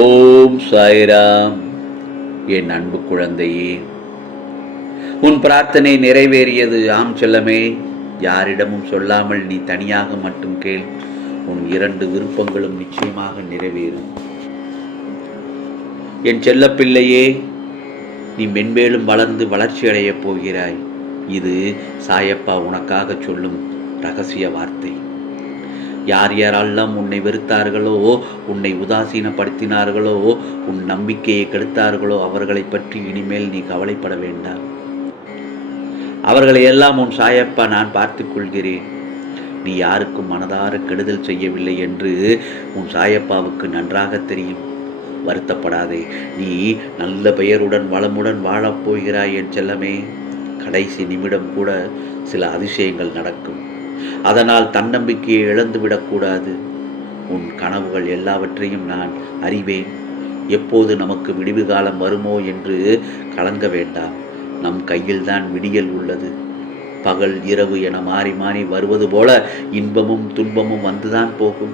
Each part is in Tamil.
ஓம் சாய்ராம். என் அன்பு குழந்தையே உன் பிரார்த்தனை நிறைவேறியது ஆம் செல்லமே. யாரிடமும் சொல்லாமல் நீ தனியாக மட்டும் கேள். உன் இரண்டு விருப்பங்களும் நிச்சயமாக நிறைவேறும். என் செல்லப்பிள்ளையே நீ மென்மேலும் வளர்ந்து வளர்ச்சி அடையப் போகிறாய். இது சாயப்பா உனக்காக சொல்லும் ரகசிய வார்த்தை. யார் யாரெல்லாம் உன்னை வெறுத்தார்களோ உன்னை உதாசீனப்படுத்தினார்களோ உன் நம்பிக்கையை கெடுத்தார்களோ அவர்களை பற்றி இனிமேல் நீ கவலைப்பட வேண்டாம். அவர்களை எல்லாம் உன் சாயப்பா நான் பார்த்து கொள்கிறேன். நீ யாருக்கும் மனதார கெடுதல் செய்யவில்லை என்று உன் சாயப்பாவுக்கு நன்றாக தெரியும். வருத்தப்படாதே நீ நல்ல பெயருடன் வளமுடன் வாழப்போகிறாய் என் செல்லமே. கடைசி நிமிடம் கூட சில அதிசயங்கள் நடக்கும். அதனால் தன்னம்பிக்கையை இழந்துவிடக்கூடாது உன் கனவுகள் எல்லாவற்றையும் நான் அறிவேன். எப்போது நமக்கு விடிவு காலம் வருமோ என்று கலங்க வேண்டாம். நம் கையில்தான் விடியல் உள்ளது. பகல் இரவு என மாறி மாறி வருவது போல இன்பமும் துன்பமும் வந்துதான் போகும்.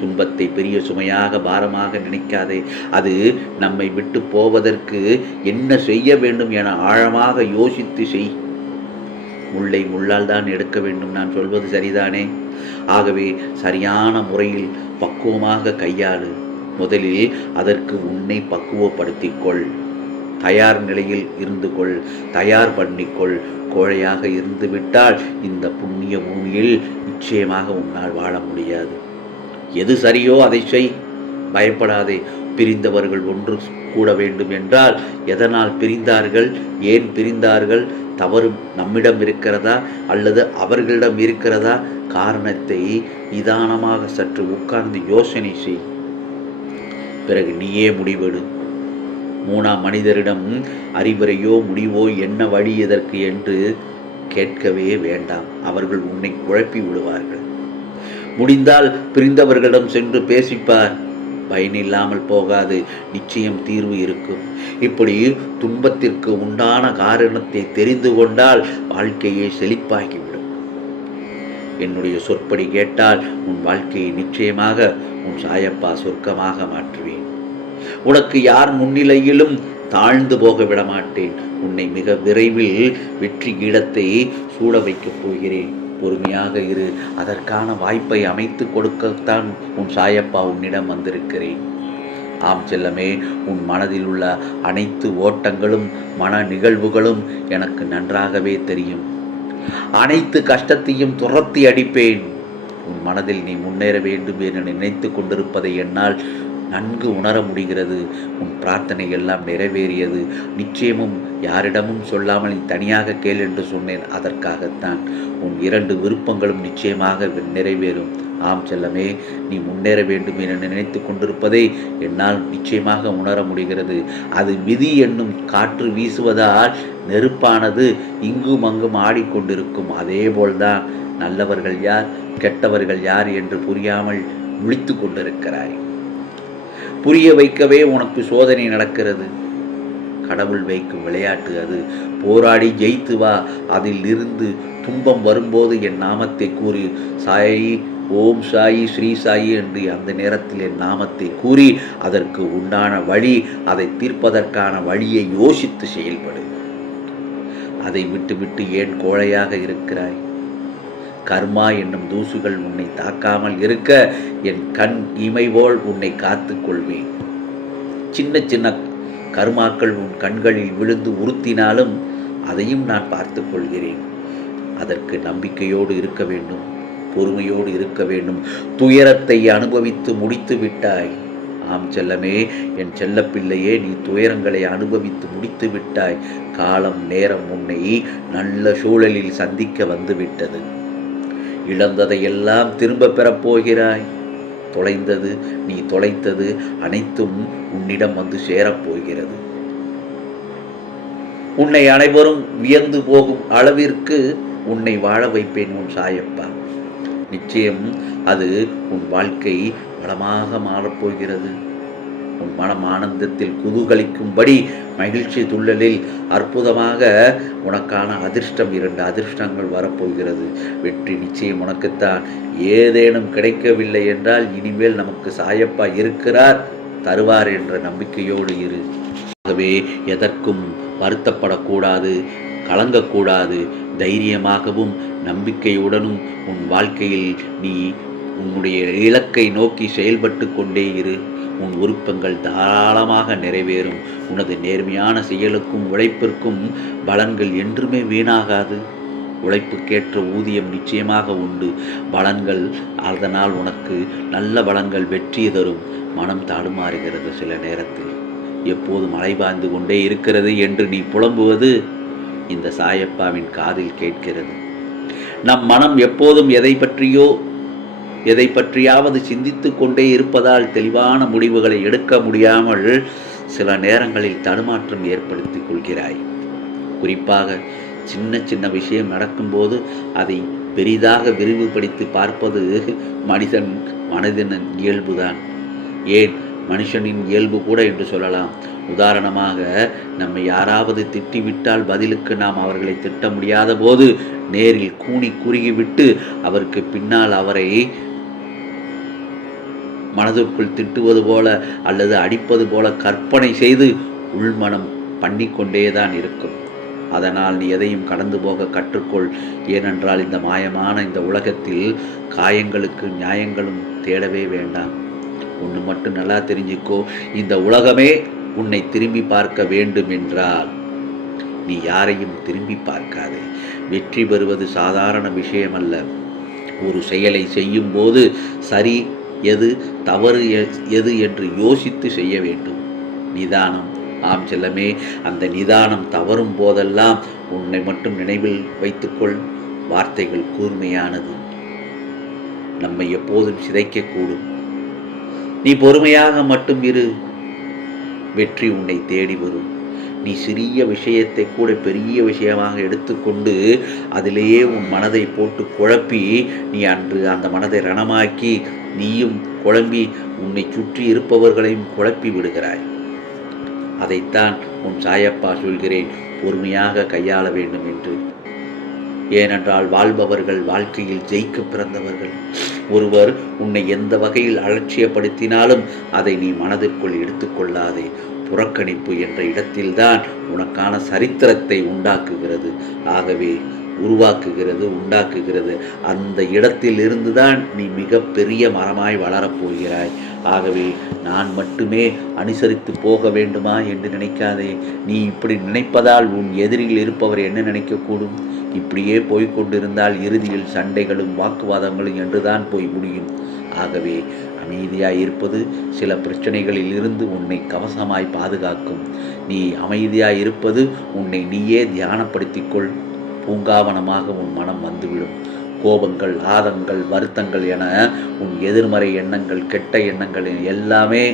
துன்பத்தை பெரிய சுமையாக பாரமாக நினைக்காதே. அது நம்மை விட்டு போவதற்கு என்ன செய்ய வேண்டும் என ஆழமாக யோசித்து செய். முல்லை முள்ளால் தான் எடுக்க வேண்டும். நான் சொல்வது சரிதானே? ஆகவே சரியான முறையில் பக்குவமாக கையாளு. முதலில் அதற்கு உன்னை பக்குவப்படுத்திக்கொள். தயார் நிலையில் இருந்து கொள். தயார் பண்ணிக்கொள். கோழையாக இருந்து விட்டால் இந்த புண்ணிய பூமியில் நிச்சயமாக உன்னால் வாழ முடியாது. எது சரியோ அதை செய். பயப்படாதே பிரிந்தவர்கள் ஒன்று கூட வேண்டும் என்றால் எதனால் பிரிந்தார்கள் ஏன் பிரிந்தார்கள் தவறு நம்மிடம் இருக்கிறதா அல்லது அவர்களிடம் இருக்கிறதா? காரணத்தை நிதானமாக சற்று உட்கார்ந்து யோசனை செய். பிறகு நீயே முடிவெடு. மூணாம் மனிதரிடம் அறிவுரையோ முடிவோ என்ன வழி எதற்கு என்று கேட்கவே வேண்டாம். அவர்கள் உன்னை குழப்பி விடுவார்கள். முடிந்தால் பிரிந்தவர்களிடம் சென்று பேசிப்பார். பயனில்லாமல் போகாது. நிச்சயம் தீர்வு இருக்கும். இப்படி துன்பத்திற்கு உண்டான காரணத்தை தெரிந்து கொண்டால் வாழ்க்கையை செழிப்பாகிவிடும். என்னுடைய சொற்படி கேட்டால் உன் வாழ்க்கையை நிச்சயமாக உன் சாயப்பா சொர்க்கமாக மாற்றுவேன். உனக்கு யார் முன்னிலையிலும் தாழ்ந்து போக விடமாட்டேன். உன்னை மிக விரைவில் வெற்றி கீடத்தை சூட வைக்கப் போகிறேன். பொறுமையாக இரு. அதற்கான வாய்ப்பை அமைத்து கொடுக்கத்தான் உன் சாயப்பா உன்னிடம் வந்திருக்கிறேன். ஆம் செல்லமே உன் மனதில் உள்ள அனைத்து ஓட்டங்களும் மன நிகழ்வுகளும் எனக்கு நன்றாகவே தெரியும். அனைத்து கஷ்டத்தையும் துரத்தி அடிப்பேன். உன் மனதில் நீ முன்னேற வேண்டும் என நினைத்து கொண்டிருப்பதை என்னால் நன்கு உணர முடிகிறது. உன் பிரார்த்தனை எல்லாம் நிறைவேறியது. நிச்சயமும் யாரிடமும் சொல்லாமல் நீ தனியாக கேள் என்று சொன்னேன். அதற்காகத்தான் உன் இரண்டு விருப்பங்களும் நிச்சயமாக நிறைவேறும். ஆம் செல்லமே நீ முன்னேற வேண்டும் என நினைத்து கொண்டிருப்பதை என்னால் நிச்சயமாக உணர முடிகிறது. அது விதி என்னும் காற்று வீசுவதால் நெருப்பானது இங்கும் அங்கும் ஆடிக்கொண்டிருக்கும். அதேபோல்தான் நல்லவர்கள் யார் கெட்டவர்கள் யார் என்று புரியாமல் முழித்து கொண்டிருக்கிறாய். புரிய வைக்கவே உனக்கு சோதனை நடக்கிறது. கடவுள் வைக்கும் விளையாட்டு அது. போராடி ஜெயித்து வா. அதில் இருந்து துன்பம் வரும்போது என் நாமத்தை கூறி சாயி ஓம் சாயி ஸ்ரீ சாயி என்று அந்த நேரத்தில் என் நாமத்தை கூறி அதற்கு உண்டான வழி அதை தீர்ப்பதற்கான வழியை யோசித்து செயல்படு. அதை விட்டுவிட்டு ஏன் கோழையாக இருக்கிறாய்? கர்மா என்னும் தூசுகள் உன்னை தாக்காமல் இருக்க என் கண் இமை போல் உன்னை காத்து கொள்வேன். சின்ன சின்ன கர்மாக்கள் உன் கண்களில் விழுந்து உறுத்தினாலும் அதையும் நான் பார்த்து கொள்கிறேன். அதற்கு நம்பிக்கையோடு இருக்க வேண்டும் பொறுமையோடு இருக்க வேண்டும். துயரத்தை அனுபவித்து முடித்து விட்டாய். ஆம் செல்லமே என் செல்லப்பிள்ளையே நீ துயரங்களை அனுபவித்து முடித்து விட்டாய். காலம் நேரம் உன்னை நல்ல சூழலில் சந்திக்க வந்துவிட்டது இழந்ததை எல்லாம் திரும்ப பெறப்போகிறாய் தொலைந்தது நீ தொலைத்தது அனைத்தும் உன்னிடம் வந்து சேரப்போகிறது உன்னை அனைவரும் வியந்து போகும் அளவிற்கு உன்னை வாழ வைப்பேன் உன் சாயப்பா. நிச்சயம் அது உன் வாழ்க்கை வளமாக மாறப்போகிறது உன் மனம் ஆனந்தத்தில் குதூகலிக்கும்படி மகிழ்ச்சி துள்ளலில் அற்புதமாக உனக்கான அதிர்ஷ்டம் இரண்டு அதிர்ஷ்டங்கள் வரப்போகிறது. வெற்றி நிச்சயம் உனக்குத்தான். ஏதேனும் கிடைக்கவில்லை என்றால் இனிமேல் நமக்கு சாயப்பா இருக்கிறார். தருவார் என்ற நம்பிக்கையோடு இரு. ஆகவே எதற்கும் வருத்தப்படக்கூடாது கலங்கக்கூடாது. தைரியமாகவும் நம்பிக்கையுடனும் உன் வாழ்க்கையில் நீ உன்னுடைய இலக்கை நோக்கி செயல்பட்டு கொண்டே இரு. உன் விருப்பங்கள் தாராளமாக நிறைவேறும். உனது நேர்மையான செயலுக்கும் உழைப்பிற்கும் பலன்கள் என்றுமே வீணாகாது. உழைப்புக்கேற்ற ஊதியம் நிச்சயமாக உண்டு. பலன்கள் அதனால் உனக்கு நல்ல பலன்கள் வெற்றி தரும். மனம் தாடுமாறுகிறது சில நேரத்தில். எப்போது மழை பாய்ந்து கொண்டே இருக்கிறது என்று நீ புலம்புவது? இந்த சாயப்பாவின் காதில் கேட்கிறது. நம் மனம் எப்போதும் எதை பற்றியோ எதை பற்றியாவது சிந்தித்து கொண்டே இருப்பதால் தெளிவான முடிவுகளை எடுக்க முடியாமல் சில நேரங்களில் தடுமாற்றம் ஏற்படுத்திக் கொள்கிறாய். குறிப்பாக சின்ன சின்ன விஷயம் நடக்கும்போது அதை பெரிதாக விரிவுபடுத்தி பார்ப்பது மனிதன் மனிதனின் இயல்புதான். ஏன்? மனுஷனின் இயல்பு கூட என்று சொல்லலாம். உதாரணமாக நம்மை யாராவது திட்டிவிட்டால் பதிலுக்கு நாம் அவர்களை திட்ட முடியாத போது நேரில் கூணி குறுகிவிட்டு அவருக்கு பின்னால் அவரை மனதிற்குள் திட்டுவது போல அல்லது அடிப்பது போல கற்பனை செய்து உள்மனம் பண்ணிக்கொண்டேதான் இருக்கும். அதனால் நீ எதையும் கடந்து போக கற்றுக்கொள். ஏனென்றால் இந்த மாயமான இந்த உலகத்தில் காயங்களுக்கு நியாயங்களும் தேடவே வேண்டாம். ஒன்று மட்டும் நல்லா தெரிஞ்சுக்கோ. இந்த உலகமே உன்னை திரும்பி பார்க்க வேண்டும் என்றால் நீ யாரையும் திரும்பி பார்க்காதே. வெற்றி பெறுவது சாதாரண விஷயமல்ல. ஒரு செயலை செய்யும்போது சரி தவறு எ- எது என்று யோசித்து செய்ய வேண்டும். நிதானம். ஆம் செல்லமே அந்த நிதானம் தவறும் போதெல்லாம் உன்னை மட்டும் நினைவில் வைத்துக்கொள். வார்த்தைகள் கூர்மையானது. நம்மை எப்போதும் சிதைக்கக்கூடும். நீ பொறுமையாக மட்டும் இரு. வெற்றி உன்னை தேடி வரும். நீ சிறிய விஷயத்தை கூட பெரிய விஷயமாக எடுத்துக்கொண்டு அதிலேயே உன் மனதை போட்டு குழப்பி நீ அன்று அந்த மனதை ரணமாக்கி நீயும் குழம்பி உன்னை சுற்றி இருப்பவர்களையும் குழப்பி விடுகிறாய். அதைத்தான் உன் சாயப்பா சொல்கிறேன் பொறுமையாக கையாள வேண்டும் என்று. ஏனென்றால் வாழ்பவர்கள் வாழ்க்கையில் ஜெயிக்க பிறந்தவர்கள். ஒருவர் உன்னை எந்த வகையில் அலட்சியப்படுத்தினாலும் அதை நீ மனதிற்குள் எடுத்துக்கொள்ளாதே. புறக்கணிப்பு என்ற இடத்தில்தான் உனக்கான சரித்திரத்தை உண்டாக்குகிறது. ஆகவே உருவாக்குகிறது உண்டாக்குகிறது. அந்த இடத்தில் இருந்துதான் நீ மிக பெரிய மரமாய் வளரப் போகிறாய். ஆகவே நான் மட்டுமே அனுசரித்து போக வேண்டுமா என்று நினைக்காதே. நீ இப்படி நினைப்பதால் உன் எதிரில் இருப்பவர் என்ன நினைக்கக்கூடும்? இப்படியே போய்கொண்டிருந்தால் இறுதியில் சண்டைகளும் வாக்குவாதங்களும் என்றுதான் போய் முடியும். ஆகவே அமைதியாய் இருப்பது சில பிரச்சனைகளில் இருந்து உன்னை கவசமாய் பாதுகாக்கும். நீ அமைதியாய் இருப்பது உன்னை நீயே தியானப்படுத்திக்கொள் பூங்காவனமாக உன் மனம் வந்துவிடும். கோபங்கள் ஆதங்கள் வருத்தங்கள் என உன் எதிர்மறை எண்ணங்கள் கெட்ட எண்ணங்கள் எல்லாமே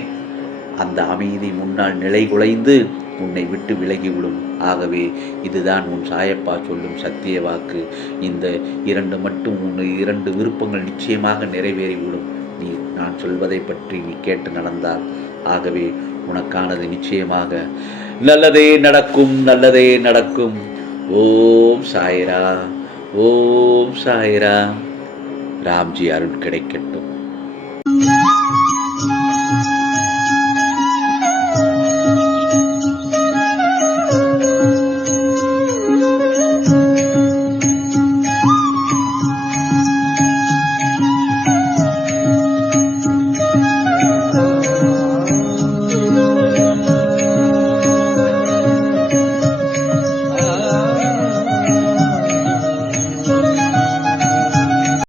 அந்த அமைதி முன்னால் நிலைகுலைந்து உன்னை விட்டு விலகிவிடும் ஆகவே இதுதான் உன் சாயப்பா சொல்லும் சத்திய வாக்கு. இந்த இரண்டு மட்டும் உன் இரண்டு விருப்பங்கள் நிச்சயமாக நிறைவேறிவிடும் நீ நான் சொல்வதை பற்றி நீ கேட்டு நடந்தால். ஆகவே உனக்கானது நிச்சயமாக நல்லதே நடக்கும் நல்லதே நடக்கும். ஓம் சாயிரா ஓம் சாயிரா. ராம்ஜி அருள் கிடைக்கட்டும்.